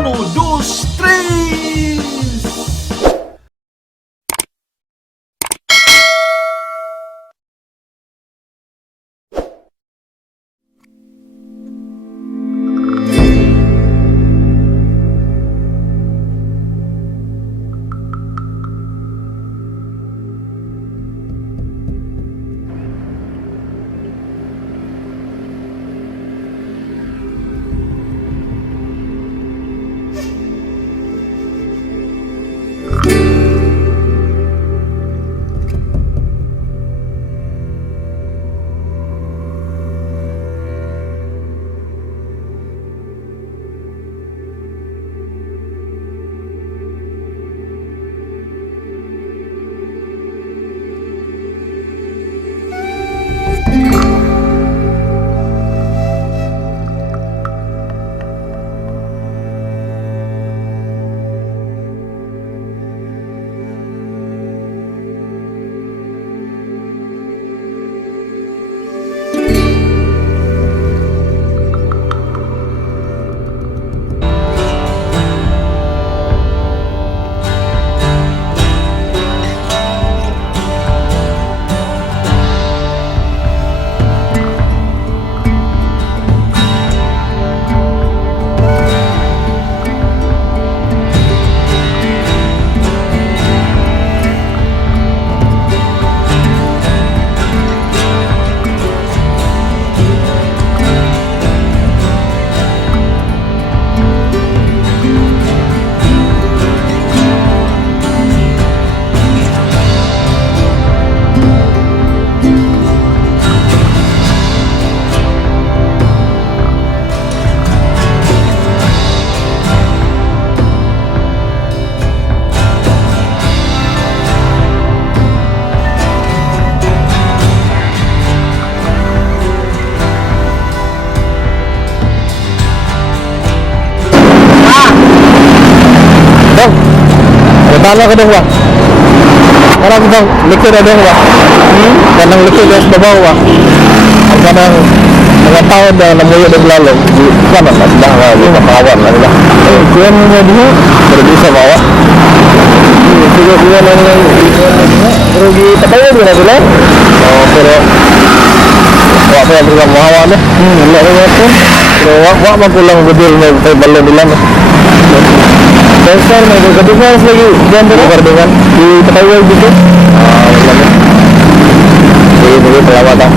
Uno, dos, tres. Tala ka dong, Wak. Parang bang likod na dong, Wak. Kanang likod na sa babaw, Wak. Ang kanang mga tao na namuyo ng lalong. Kanang nasdah ka, yung kapawan lang nila. Kuya mo nga diho. Pero di sa bawa. Sige, kuya na nga. Pero gitapayan mo na sila. Pero wak pa yung program mahawa na. Wala rin ako. Pero wak magkulang gudir na tayo balon nila. Besar nih, kedua lagi jangan dengan di Taiwan gitu. Wala na. Jadi pelawatan.